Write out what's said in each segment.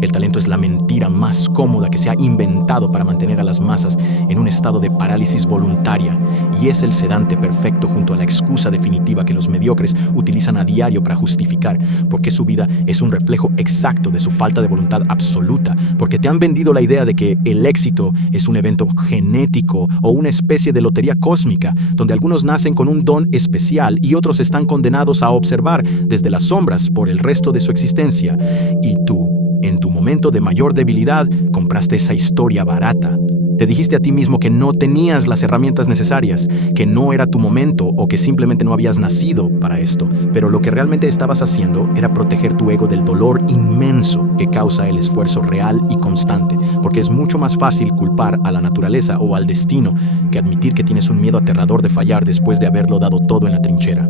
El talento es la mentira más cómoda que se ha inventado para mantener a las masas en un estado de parálisis voluntaria, y es el sedante perfecto junto a la excusa definitiva que los mediocres utilizan a diario para justificar por qué su vida es un reflejo exacto de su falta de voluntad absoluta, porque te han vendido la idea de que el éxito es un evento genético o una especie de lotería cósmica, donde algunos nacen con un don especial y otros están condenados a observar desde las sombras por el resto de su existencia. Y tú, en tu momento de mayor debilidad, compraste esa historia barata. Te dijiste a ti mismo que no tenías las herramientas necesarias, que no era tu momento o que simplemente no habías nacido para esto. Pero lo que realmente estabas haciendo era proteger tu ego del dolor inmenso que causa el esfuerzo real y constante, porque es mucho más fácil culpar a la naturaleza o al destino que admitir que tienes un miedo aterrador de fallar después de haberlo dado todo en la trinchera.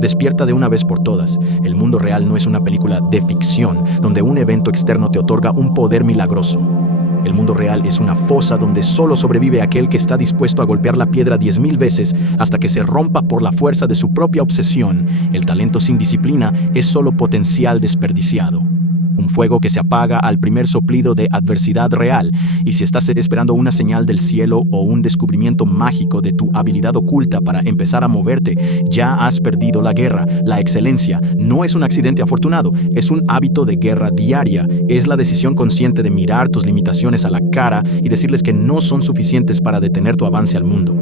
Despierta de una vez por todas. El mundo real no es una película de ficción donde un evento externo te otorga un poder milagroso. El mundo real es una fosa donde solo sobrevive aquel que está dispuesto a golpear la piedra 10,000 veces hasta que se rompa por la fuerza de su propia obsesión. El talento sin disciplina es solo potencial desperdiciado. Un fuego que se apaga al primer soplido de adversidad real, y si estás esperando una señal del cielo o un descubrimiento mágico de tu habilidad oculta para empezar a moverte, ya has perdido la guerra. La excelencia no es un accidente afortunado, es un hábito de guerra diaria. Es la decisión consciente de mirar tus limitaciones a la cara y decirles que no son suficientes para detener tu avance al mundo.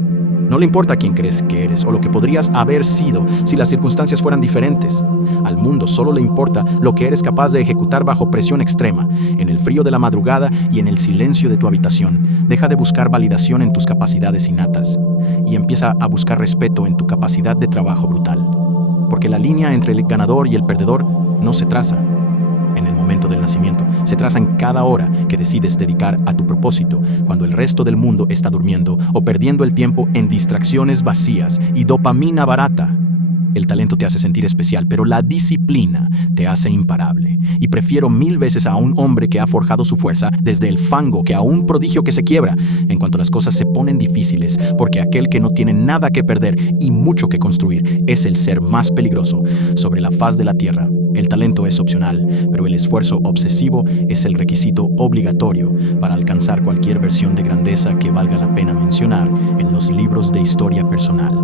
No le importa quién crees que eres o lo que podrías haber sido si las circunstancias fueran diferentes. Al mundo solo le importa lo que eres capaz de ejecutar bajo presión extrema, en el frío de la madrugada y en el silencio de tu habitación. Deja de buscar validación en tus capacidades innatas y empieza a buscar respeto en tu capacidad de trabajo brutal. Porque la línea entre el ganador y el perdedor no se traza en el momento del nacimiento, se traza en cada hora que decides dedicar a tu propósito, cuando el resto del mundo está durmiendo o perdiendo el tiempo en distracciones vacías y dopamina barata. El talento te hace sentir especial, pero la disciplina te hace imparable. Y prefiero 1000 veces a un hombre que ha forjado su fuerza desde el fango que a un prodigio que se quiebra en cuanto las cosas se ponen difíciles, porque aquel que no tiene nada que perder y mucho que construir es el ser más peligroso sobre la faz de la tierra. El talento es opcional, pero el esfuerzo obsesivo es el requisito obligatorio para alcanzar cualquier versión de grandeza que valga la pena mencionar en los libros de historia personal.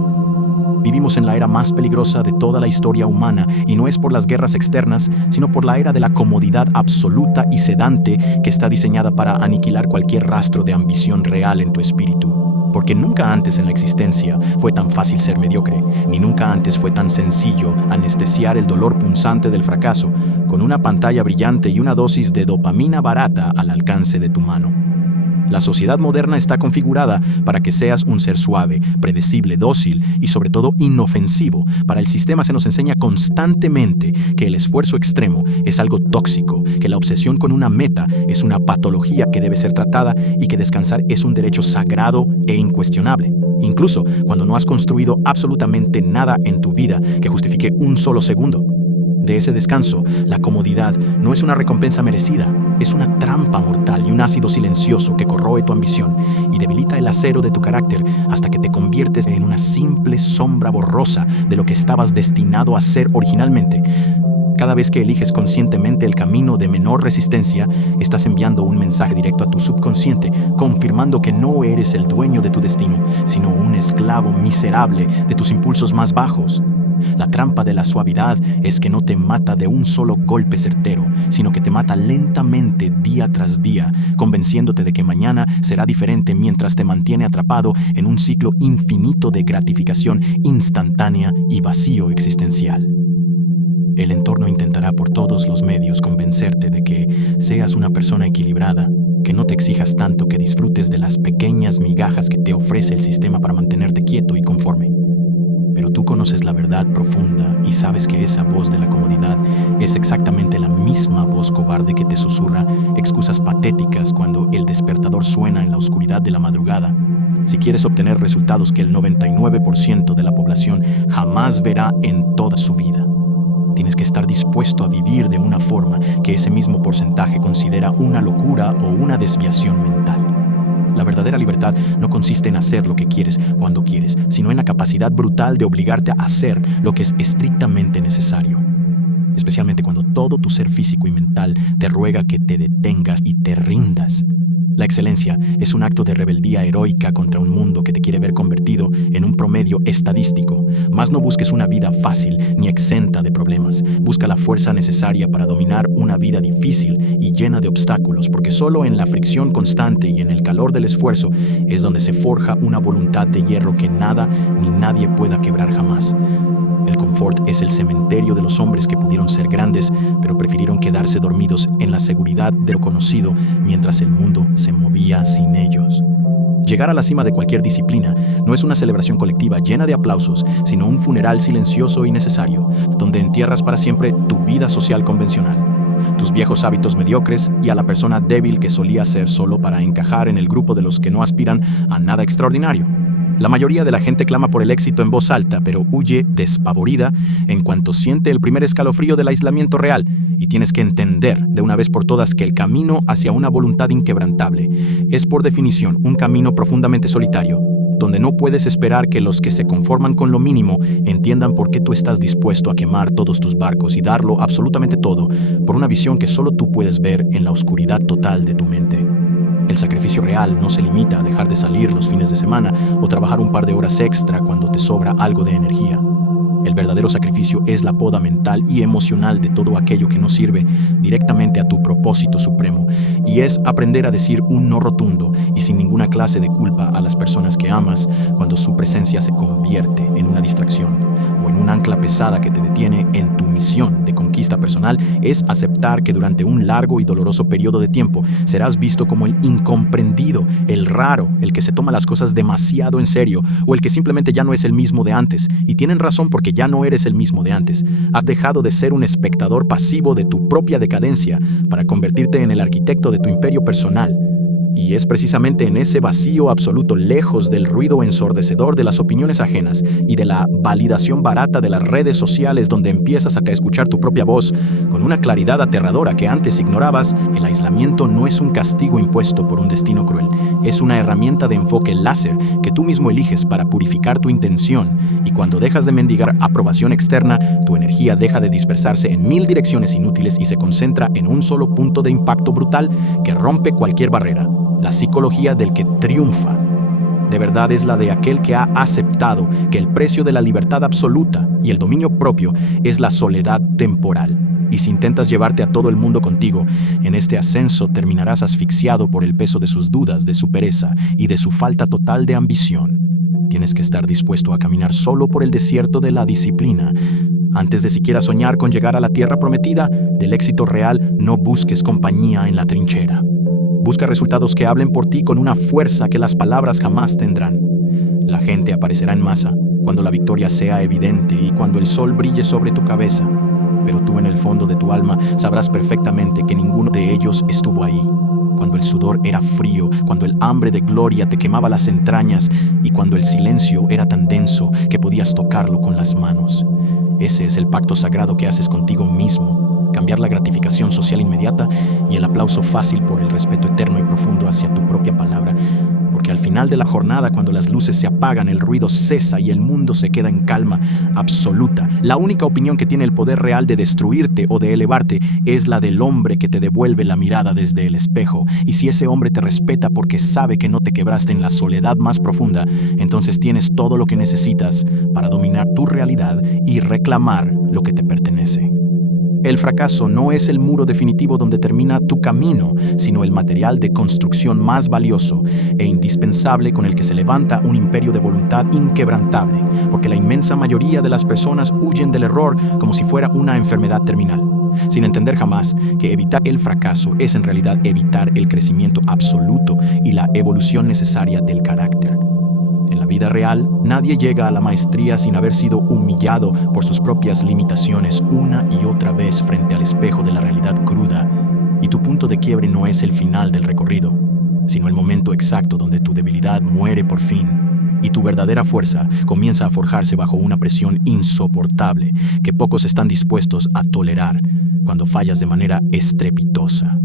Vivimos en la era más peligrosa de toda la historia humana, y no es por las guerras externas, sino por la era de la comodidad absoluta y sedante que está diseñada para aniquilar cualquier rastro de ambición real en tu espíritu. Porque nunca antes en la existencia fue tan fácil ser mediocre, ni nunca antes fue tan sencillo anestesiar el dolor punzante del fracaso con una pantalla brillante y una dosis de dopamina barata al alcance de tu mano. La sociedad moderna está configurada para que seas un ser suave, predecible, dócil y sobre todo inofensivo. Para el sistema se nos enseña constantemente que el esfuerzo extremo es algo tóxico, que la obsesión con una meta es una patología que debe ser tratada y que descansar es un derecho sagrado e incuestionable. Incluso cuando no has construido absolutamente nada en tu vida que justifique un solo segundo de ese descanso, la comodidad no es una recompensa merecida, es una trampa mortal y un ácido silencioso que corroe tu ambición y debilita el acero de tu carácter hasta que te conviertes en una simple sombra borrosa de lo que estabas destinado a ser originalmente. Cada vez que eliges conscientemente el camino de menor resistencia, estás enviando un mensaje directo a tu subconsciente, confirmando que no eres el dueño de tu destino, sino un esclavo miserable de tus impulsos más bajos. La trampa de la suavidad es que no te mata de un solo golpe certero, sino que te mata lentamente día tras día, convenciéndote de que mañana será diferente mientras te mantiene atrapado en un ciclo infinito de gratificación instantánea y vacío existencial. El entorno intentará por todos los medios convencerte de que seas una persona equilibrada, que no te exijas tanto, que disfrutes de las pequeñas migajas que te ofrece el sistema para mantenerte quieto y conforme. Pero tú conoces la verdad profunda y sabes que esa voz de la comodidad es exactamente la misma voz cobarde que te susurra excusas patéticas cuando el despertador suena en la oscuridad de la madrugada. Si quieres obtener resultados que el 99% de la población jamás verá en toda su vida, tienes que estar dispuesto a vivir de una forma que ese mismo porcentaje considera una locura o una desviación mental. La verdadera libertad no consiste en hacer lo que quieres cuando quieres, sino en la capacidad brutal de obligarte a hacer lo que es estrictamente necesario. especialmente cuando todo tu ser físico y mental te ruega que te detengas y te rindas. La excelencia es un acto de rebeldía heroica contra un mundo que te quiere ver convertido en un promedio estadístico. Mas no busques una vida fácil ni exenta de problemas. Busca la fuerza necesaria para dominar una vida difícil y llena de obstáculos, porque solo en la fricción constante y en el calor del esfuerzo es donde se forja una voluntad de hierro que nada ni nadie pueda quebrar jamás. El confort es el cementerio de los hombres que pudieron ser grandes, pero prefirieron quedarse dormidos en la seguridad de lo conocido mientras el mundo se movía sin ellos. Llegar a la cima de cualquier disciplina no es una celebración colectiva llena de aplausos, sino un funeral silencioso y necesario, donde entierras para siempre tu vida social convencional, tus viejos hábitos mediocres y a la persona débil que solía ser solo para encajar en el grupo de los que no aspiran a nada extraordinario. La mayoría de la gente clama por el éxito en voz alta, pero huye despavorida en cuanto siente el primer escalofrío del aislamiento real, y tienes que entender de una vez por todas que el camino hacia una voluntad inquebrantable es por definición un camino profundamente solitario, donde no puedes esperar que los que se conforman con lo mínimo entiendan por qué tú estás dispuesto a quemar todos tus barcos y darlo absolutamente todo por una visión que solo tú puedes ver en la oscuridad total de tu mente. El sacrificio real no se limita a dejar de salir los fines de semana o trabajar un par de horas extra cuando te sobra algo de energía. El verdadero sacrificio es la poda mental y emocional de todo aquello que no sirve directamente a tu propósito supremo, y es aprender a decir un no rotundo y sin ninguna clase de culpa a las personas que amas cuando su presencia se convierte en una distracción o en un ancla pesada que te detiene en tu misión de conquista personal. Es aceptar que durante un largo y doloroso periodo de tiempo serás visto como el incomprendido, el raro, el que se toma las cosas demasiado en serio o el que simplemente ya no es el mismo de antes, y tienen razón porque ya no eres el mismo de antes. Has dejado de ser un espectador pasivo de tu propia decadencia para convertirte en el arquitecto de tu imperio personal. Y es precisamente en ese vacío absoluto, lejos del ruido ensordecedor de las opiniones ajenas y de la validación barata de las redes sociales, donde empiezas a escuchar tu propia voz con una claridad aterradora que antes ignorabas. El aislamiento no es un castigo impuesto por un destino cruel, es una herramienta de enfoque láser que tú mismo eliges para purificar tu intención, y cuando dejas de mendigar aprobación externa, tu energía deja de dispersarse en 1000 direcciones inútiles y se concentra en un solo punto de impacto brutal que rompe cualquier barrera. La psicología del que triunfa de verdad es la de aquel que ha aceptado que el precio de la libertad absoluta y el dominio propio es la soledad temporal. Y si intentas llevarte a todo el mundo contigo, en este ascenso terminarás asfixiado por el peso de sus dudas, de su pereza y de su falta total de ambición. Tienes que estar dispuesto a caminar solo por el desierto de la disciplina. Antes de siquiera soñar con llegar a la tierra prometida del éxito real, no busques compañía en la trinchera. Busca resultados que hablen por ti con una fuerza que las palabras jamás tendrán. La gente aparecerá en masa cuando la victoria sea evidente y cuando el sol brille sobre tu cabeza. Pero tú en el fondo de tu alma sabrás perfectamente que ninguno de ellos estuvo ahí. Cuando el sudor era frío, cuando el hambre de gloria te quemaba las entrañas y cuando el silencio era tan denso que podías tocarlo con las manos. Ese es el pacto sagrado que haces contigo mismo. Cambiar la gratificación social inmediata y el aplauso fácil por el respeto eterno y profundo hacia tu propia palabra. Porque al final de la jornada, cuando las luces se apagan, el ruido cesa y el mundo se queda en calma absoluta, la única opinión que tiene el poder real de destruirte o de elevarte es la del hombre que te devuelve la mirada desde el espejo. Y si ese hombre te respeta porque sabe que no te quebraste en la soledad más profunda, entonces tienes todo lo que necesitas para dominar tu realidad y reclamar lo que te pertenece. El fracaso no es el muro definitivo donde termina tu camino, sino el material de construcción más valioso e indispensable con el que se levanta un imperio de voluntad inquebrantable, porque la inmensa mayoría de las personas huyen del error como si fuera una enfermedad terminal, sin entender jamás que evitar el fracaso es en realidad evitar el crecimiento absoluto y la evolución necesaria del carácter. En la vida real, nadie llega a la maestría sin haber sido humillado por sus propias limitaciones una y otra vez frente al espejo de la realidad cruda. Y tu punto de quiebre no es el final del recorrido, sino el momento exacto donde tu debilidad muere por fin y tu verdadera fuerza comienza a forjarse bajo una presión insoportable que pocos están dispuestos a tolerar cuando fallas de manera estrepitosa.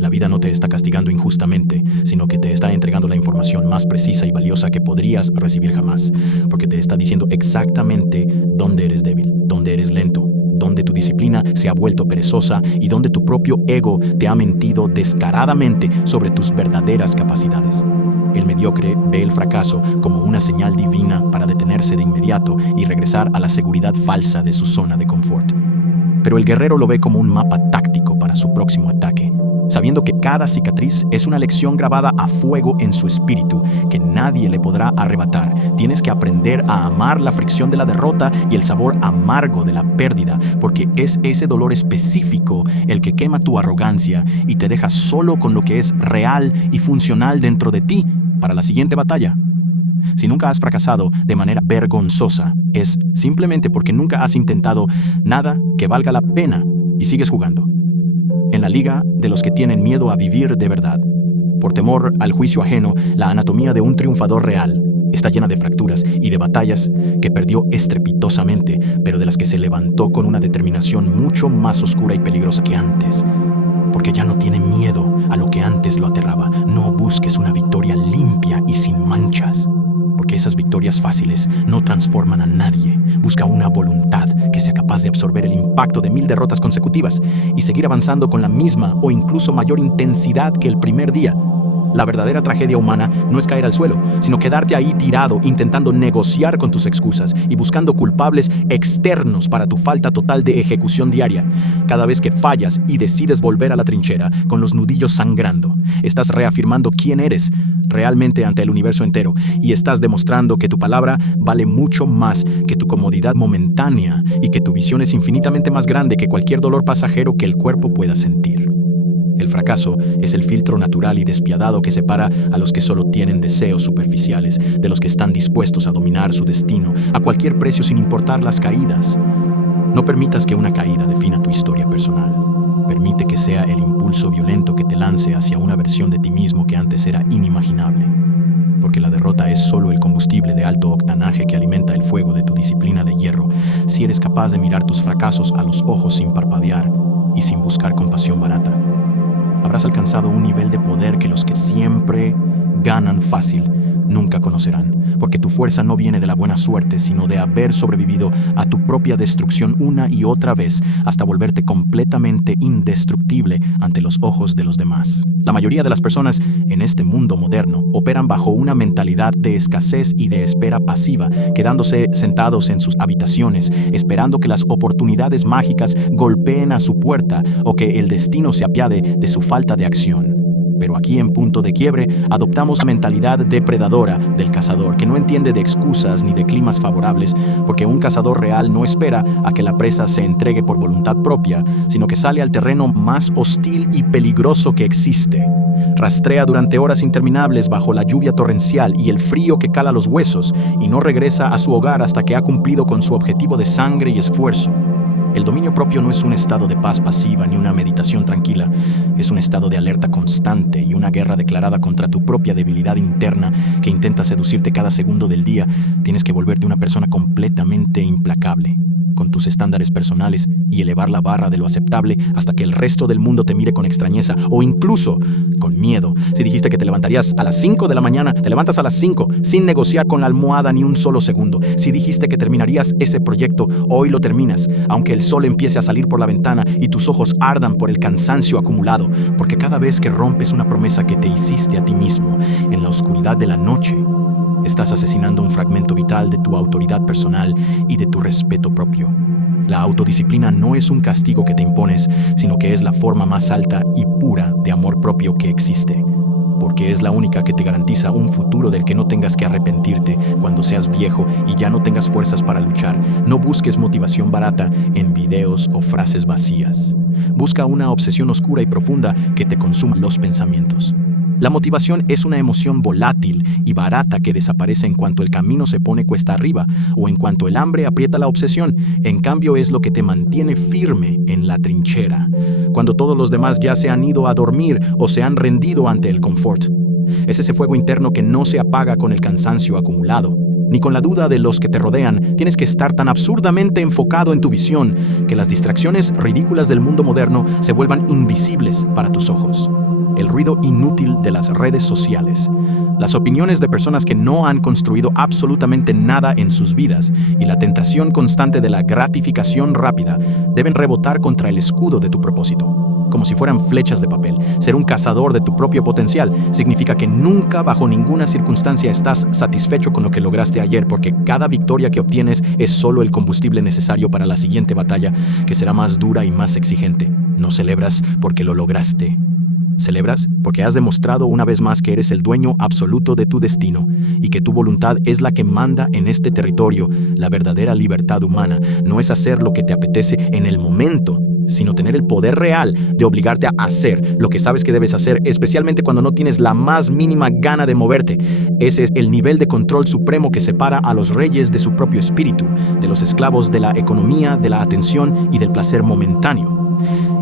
La vida no te está castigando injustamente, sino que te está entregando la información más precisa y valiosa que podrías recibir jamás, porque te está diciendo exactamente dónde eres débil, dónde eres lento, donde tu disciplina se ha vuelto perezosa y donde tu propio ego te ha mentido descaradamente sobre tus verdaderas capacidades. El mediocre ve el fracaso como una señal divina para detenerse de inmediato y regresar a la seguridad falsa de su zona de confort. Pero el guerrero lo ve como un mapa táctico para su próximo ataque, sabiendo que cada cicatriz es una lección grabada a fuego en su espíritu que nadie le podrá arrebatar. Tienes que aprender a amar la fricción de la derrota y el sabor amargo de la pérdida, porque es ese dolor específico el que quema tu arrogancia y te deja solo con lo que es real y funcional dentro de ti para la siguiente batalla. Si nunca has fracasado de manera vergonzosa, es simplemente porque nunca has intentado nada que valga la pena y sigues jugando. En la liga de los que tienen miedo a vivir de verdad, por temor al juicio ajeno, la anatomía de un triunfador real está llena de fracturas y de batallas que perdió estrepitosamente, pero de las que se levantó con una determinación mucho más oscura y peligrosa que antes. Porque ya no tiene miedo a lo que antes lo aterraba. No busques una victoria limpia y sin manchas, porque esas victorias fáciles no transforman a nadie. Busca una voluntad que sea capaz de absorber el impacto de 1000 derrotas consecutivas y seguir avanzando con la misma o incluso mayor intensidad que el primer día. La verdadera tragedia humana no es caer al suelo, sino quedarte ahí tirado intentando negociar con tus excusas y buscando culpables externos para tu falta total de ejecución diaria. Cada vez que fallas y decides volver a la trinchera con los nudillos sangrando, estás reafirmando quién eres realmente ante el universo entero y estás demostrando que tu palabra vale mucho más que tu comodidad momentánea y que tu visión es infinitamente más grande que cualquier dolor pasajero que el cuerpo pueda sentir. El fracaso es el filtro natural y despiadado que separa a los que solo tienen deseos superficiales de los que están dispuestos a dominar su destino a cualquier precio sin importar las caídas. No permitas que una caída defina tu historia personal. Permite que sea el impulso violento que te lance hacia una versión de ti mismo que antes era inimaginable. Porque la derrota es solo el combustible de alto octanaje que alimenta el fuego de tu disciplina de hierro, si eres capaz de mirar tus fracasos a los ojos sin parpadear y sin buscar compasión barata. Habrás alcanzado un nivel de poder que los que siempre ganan fácil nunca conocerán, porque tu fuerza no viene de la buena suerte, sino de haber sobrevivido a tu propia destrucción una y otra vez hasta volverte completamente indestructible ante los ojos de los demás. La mayoría de las personas en este mundo moderno operan bajo una mentalidad de escasez y de espera pasiva, quedándose sentados en sus habitaciones, esperando que las oportunidades mágicas golpeen a su puerta o que el destino se apiade de su falta de acción. Pero aquí en Punto de Quiebre adoptamos la mentalidad depredadora del cazador, que no entiende de excusas ni de climas favorables, porque un cazador real no espera a que la presa se entregue por voluntad propia, sino que sale al terreno más hostil y peligroso que existe. Rastrea durante horas interminables bajo la lluvia torrencial y el frío que cala los huesos, y no regresa a su hogar hasta que ha cumplido con su objetivo de sangre y esfuerzo. El dominio propio no es un estado de paz pasiva ni una meditación tranquila, es un estado de alerta constante y una guerra declarada contra tu propia debilidad interna que intenta seducirte cada segundo del día. Tienes que volverte una persona completamente implacable con tus estándares personales y elevar la barra de lo aceptable hasta que el resto del mundo te mire con extrañeza o incluso con miedo. Si dijiste que te levantarías a las 5 de la mañana, te levantas a las 5 sin negociar con la almohada ni un solo segundo. Si dijiste que terminarías ese proyecto, hoy lo terminas, aunque el sol empiece a salir por la ventana y tus ojos ardan por el cansancio acumulado, porque cada vez que rompes una promesa que te hiciste a ti mismo en la oscuridad de la noche, estás asesinando un fragmento vital de tu autoridad personal y de tu respeto propio. La autodisciplina no es un castigo que te impones, sino que es la forma más alta y pura de amor propio que existe, porque es la única que te garantiza un futuro del que no tengas que arrepentirte cuando seas viejo y ya no tengas fuerzas para luchar. No busques motivación barata en videos o frases vacías. Busca una obsesión oscura y profunda que te consuma los pensamientos. La motivación es una emoción volátil y barata que desaparece en cuanto el camino se pone cuesta arriba o en cuanto el hambre aprieta la obsesión. En cambio, es lo que te mantiene firme en la trinchera, cuando todos los demás ya se han ido a dormir o se han rendido ante el confort. Es ese fuego interno que no se apaga con el cansancio acumulado. ni con la duda de los que te rodean. Tienes que estar tan absurdamente enfocado en tu visión que las distracciones ridículas del mundo moderno se vuelvan invisibles para tus ojos. El ruido inútil de las redes sociales, las opiniones de personas que no han construido absolutamente nada en sus vidas y la tentación constante de la gratificación rápida deben rebotar contra el escudo de tu propósito, como si fueran flechas de papel. Ser un cazador de tu propio potencial significa que nunca, bajo ninguna circunstancia, estás satisfecho con lo que lograste ayer, porque cada victoria que obtienes es solo el combustible necesario para la siguiente batalla, que será más dura y más exigente. No celebras porque lo lograste. Celebras porque has demostrado una vez más que eres el dueño absoluto de tu destino y que tu voluntad es la que manda en este territorio. La verdadera libertad humana no es hacer lo que te apetece en el momento, sino tener el poder real de obligarte a hacer lo que sabes que debes hacer, especialmente cuando no tienes la más mínima gana de moverte. Ese es el nivel de control supremo que separa a los reyes de su propio espíritu, de los esclavos de la economía, de la atención y del placer momentáneo.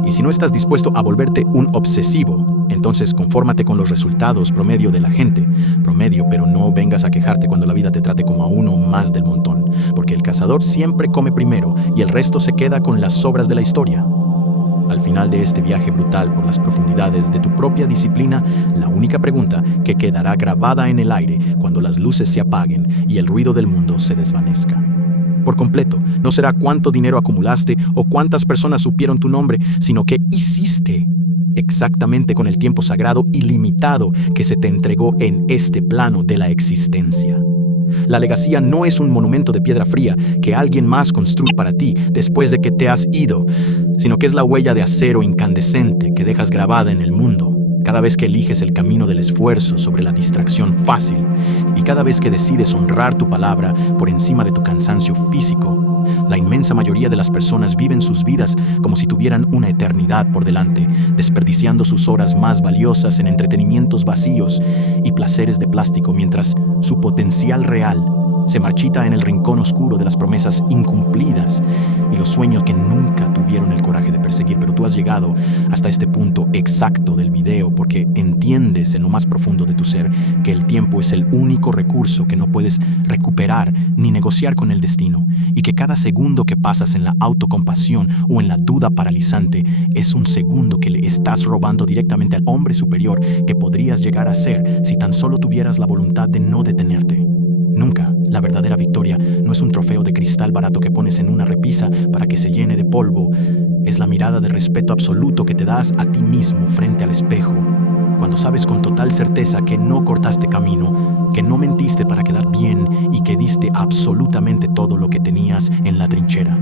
Y si no estás dispuesto a volverte un obsesivo, entonces confórmate con los resultados promedio de la gente. Promedio, pero no vengas a quejarte cuando la vida te trate como a uno más del montón, porque el cazador siempre come primero y el resto se queda con las sobras de la historia. Al final de este viaje brutal por las profundidades de tu propia disciplina, la única pregunta que quedará grabada en el aire cuando las luces se apaguen y el ruido del mundo se desvanezca por completo, no será cuánto dinero acumulaste o cuántas personas supieron tu nombre, sino qué hiciste exactamente con el tiempo sagrado ilimitado que se te entregó en este plano de la existencia. La legacía no es un monumento de piedra fría que alguien más construye para ti después de que te has ido, sino que es la huella de acero incandescente que dejas grabada en el mundo cada vez que eliges el camino del esfuerzo sobre la distracción fácil y cada vez que decides honrar tu palabra por encima de tu cansancio físico. La inmensa mayoría de las personas viven sus vidas como si tuvieran una eternidad por delante, desperdiciando sus horas más valiosas en entretenimientos vacíos y placeres de plástico, mientras su potencial real se marchita en el rincón oscuro de las promesas incumplidas y los sueños que nunca tuvieron el coraje de perseguir. Pero tú has llegado hasta este punto exacto del video porque entiendes en lo más profundo de tu ser que el tiempo es el único recurso que no puedes recuperar ni negociar con el destino, y que cada segundo que pasas en la autocompasión o en la duda paralizante es un segundo que le estás robando directamente al hombre superior que podrías llegar a ser si tan solo tuvieras la voluntad de no detenerte. Nunca. La verdadera victoria no es un trofeo de cristal barato que pones en una repisa para que se llene de polvo. Es la mirada de respeto absoluto que te das a ti mismo frente al espejo, cuando sabes con total certeza que no cortaste camino, que no mentiste para quedar bien y que diste absolutamente todo lo que tenías en la trinchera.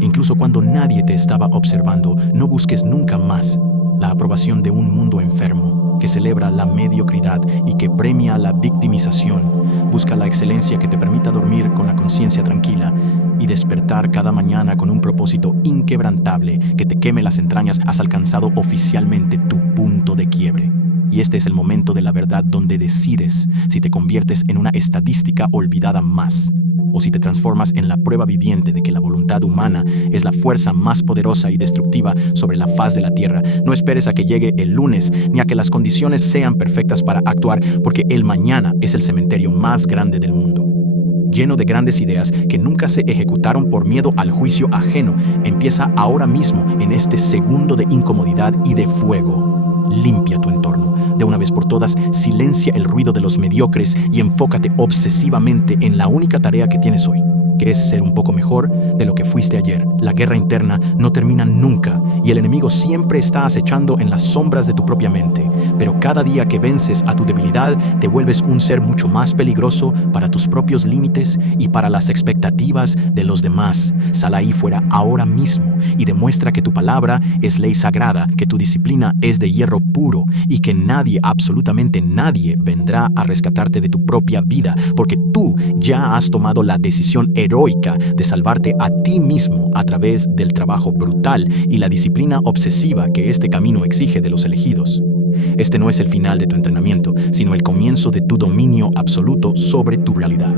Incluso cuando nadie te estaba observando, no busques nunca más la aprobación de un mundo enfermo que celebra la mediocridad y que premia la victimización. Busca la excelencia que te permita dormir con la conciencia tranquila y despertar cada mañana con un propósito inquebrantable que te queme las entrañas. Has alcanzado oficialmente tu punto de quiebre. Y este es el momento de la verdad donde decides si te conviertes en una estadística olvidada más, o si te transformas en la prueba viviente de que la voluntad humana es la fuerza más poderosa y destructiva sobre la faz de la tierra. No esperes a que llegue el lunes ni a que las condiciones sean perfectas para actuar, porque el mañana es el cementerio más grande del mundo, lleno de grandes ideas que nunca se ejecutaron por miedo al juicio ajeno. Empieza ahora mismo, en este segundo de incomodidad y de fuego. Limpia tu entorno. De una vez por todas, silencia el ruido de los mediocres y enfócate obsesivamente en la única tarea que tienes hoy, que es ser un poco mejor de lo que fuiste ayer. La guerra interna no termina nunca y el enemigo siempre está acechando en las sombras de tu propia mente. Pero cada día que vences a tu debilidad, te vuelves un ser mucho más peligroso para tus propios límites y para las expectativas de los demás. Sal ahí fuera ahora mismo y demuestra que tu palabra es ley sagrada, que tu disciplina es de hierro puro y que nadie, absolutamente nadie, vendrá a rescatarte de tu propia vida, porque tú ya has tomado la decisión heroica de salvarte a ti mismo a través del trabajo brutal y la disciplina obsesiva que este camino exige de los elegidos. Este no es el final de tu entrenamiento, sino el comienzo de tu dominio absoluto sobre tu realidad.